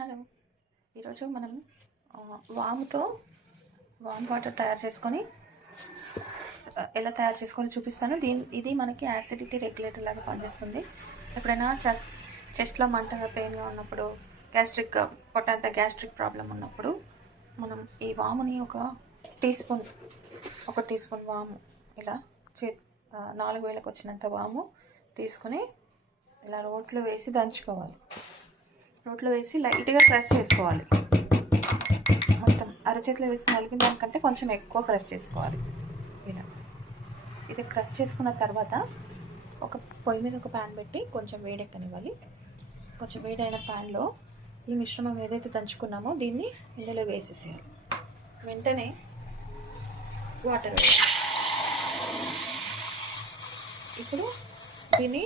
Hello, ఈరోజు మనం వాముతో warm water తయారు చేసుకొని ఎలా తయారు చేసుకొని చూపిస్తాను. ఇది మనకి యాసిడిటీ రెగ్యులేటర్ లాగా పనిచేస్తుంది. ఎప్పుడైనా చెస్ట్లో మంటగా పెయిన్గా ఉన్నప్పుడు, గ్యాస్ట్రిక్ ప్రాబ్లం ఉన్నప్పుడు మనం ఈ వాముని ఒక టీ స్పూన్ వాము ఇలా 4 వేలకు వచ్చినంత వాము తీసుకొని ఇలా రోట్లో వేసి దంచుకోవాలి. రోట్లో వేసి లైట్గా క్రష్ చేసుకోవాలి. మొత్తం అరచేతిలో వేసి నలిగిన దానికంటే కొంచెం ఎక్కువ క్రష్ చేసుకోవాలి. ఇలా ఇది క్రష్ చేసుకున్న తర్వాత పొయ్యి మీద ఒక ప్యాన్ పెట్టి కొంచెం వేడెక్కనివ్వాలి. కొంచెం వేడైన ప్యాన్లో ఈ మిశ్రమం ఏదైతే దంచుకున్నామో దీన్ని ఇందులో వేసేసేయాలి. వెంటనే వాటర్ వేయాలి. ఇప్పుడు దీన్ని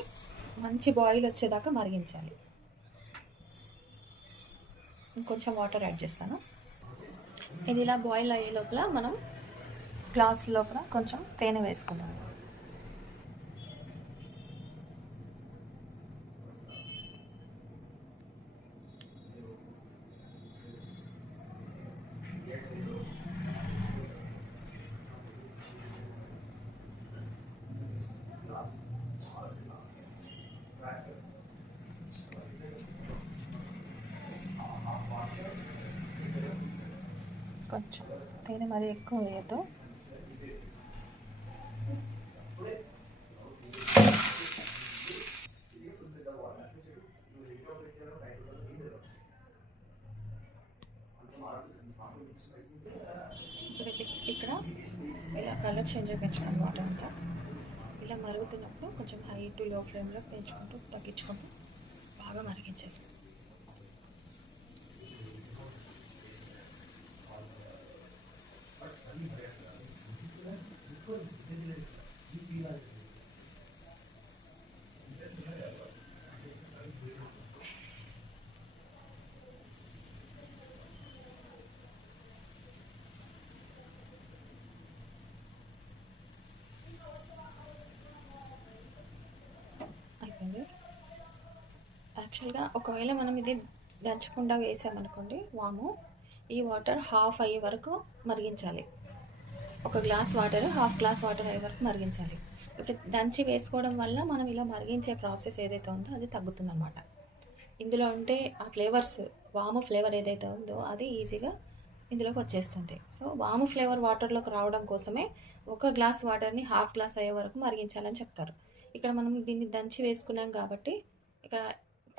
మంచి బాయిల్ వచ్చేదాకా మరిగించాలి. ఇంకొంచెం వాటర్ యాడ్ చేస్తాను. ఇది ఇలా బాయిల్ అయ్యే లోపల మనం గ్లాస్ లోపల కొంచెం తేనె వేసుకుందాం. కొంచెం తేనె మరి ఎక్కువ వేయద్దు. ఇక్కడ ఇలా కలర్ చేంజ్ పెంచుకోండి. వాటర్ అంతా ఇలా మరుగుతున్నప్పుడు కొంచెం హై టు లో ఫ్లేమ్లో పెంచుకుంటూ తగ్గించుకుంటూ బాగా మరిగించాలి. యాక్చువల్గా ఒకవేళ మనం ఇది దంచకుండా వేసామనుకోండి వాము, ఈ వాటర్ హాఫ్ అయ్యే వరకు మరిగించాలి. ఒక glass water half glass water అయ్యే వరకు మరిగించాలి. ఇప్పుడు దంచి వేసుకోవడం వల్ల మనం ఇలా మరిగించే ప్రాసెస్ ఏదైతే ఉందో అది తగ్గుతుందన్నమాట. ఇందులో ఉంటే ఆ ఫ్లేవర్స్, వాము ఫ్లేవర్ ఏదైతే ఉందో అది ఈజీగా ఇందులోకి వచ్చేస్తుంది. సో వాము ఫ్లేవర్ వాటర్లోకి రావడం కోసమే ఒక గ్లాస్ వాటర్ని హాఫ్ గ్లాస్ అయ్యే వరకు మరిగించాలని చెప్తారు. ఇక్కడ మనం దీన్ని దంచి వేసుకున్నాం కాబట్టి ఇక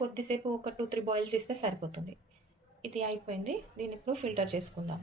కొద్దిసేపు ఒక 2-3 బాయిల్స్ ఇస్తే సరిపోతుంది. ఇది అయిపోయింది. దీన్ని ఇప్పుడు ఫిల్టర్ చేసుకుందాం.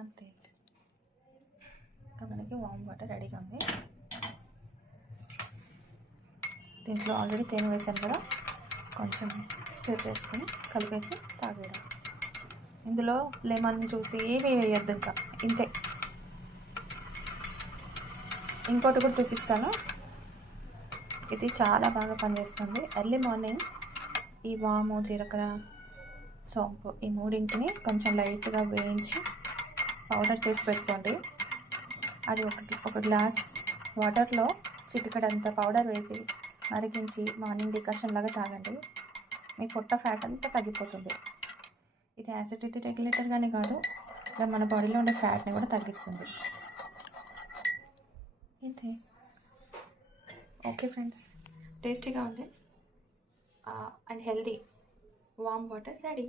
అంతే, మనకి వామ్ వాటర్ రెడీగా ఉంది. దీంట్లో ఆల్రెడీ తేనె వేసాను కదా, కొంచెం స్టిర్ వేసుకొని కలిపేసి తాగేయడం. ఇందులో లెమన్ జ్యూస్ ఏమీ వేయద్దు, ఇంకా ఇంతే. ఇంకోటి కూడా చూపిస్తాను. ఇది చాలా బాగా పనిచేస్తుంది. ఎర్లీ మార్నింగ్ ఈ వాము, జీలకర్ర, సోంపు ఈ మూడింటిని కొంచెం లైట్గా వేయించి పౌడర్ చేసి పెట్టుకోండి. అది ఒక గ్లాస్ వాటర్లో చిటికెడంత పౌడర్ వేసి మరిగించి మార్నింగ్ డికాషన్ లాగా తాగండి. మీ పొట్ట ఫ్యాట్ అంతా తగ్గిపోతుంది. ఇది యాసిడిటీ రెగ్యులేటర్గానే కాదు, ఇలా మన బాడీలో ఉండే ఫ్యాట్ని కూడా తగ్గిస్తుంది. ఇంతే. ఓకే ఫ్రెండ్స్, టేస్టీగా ఉండే and healthy warm water ready.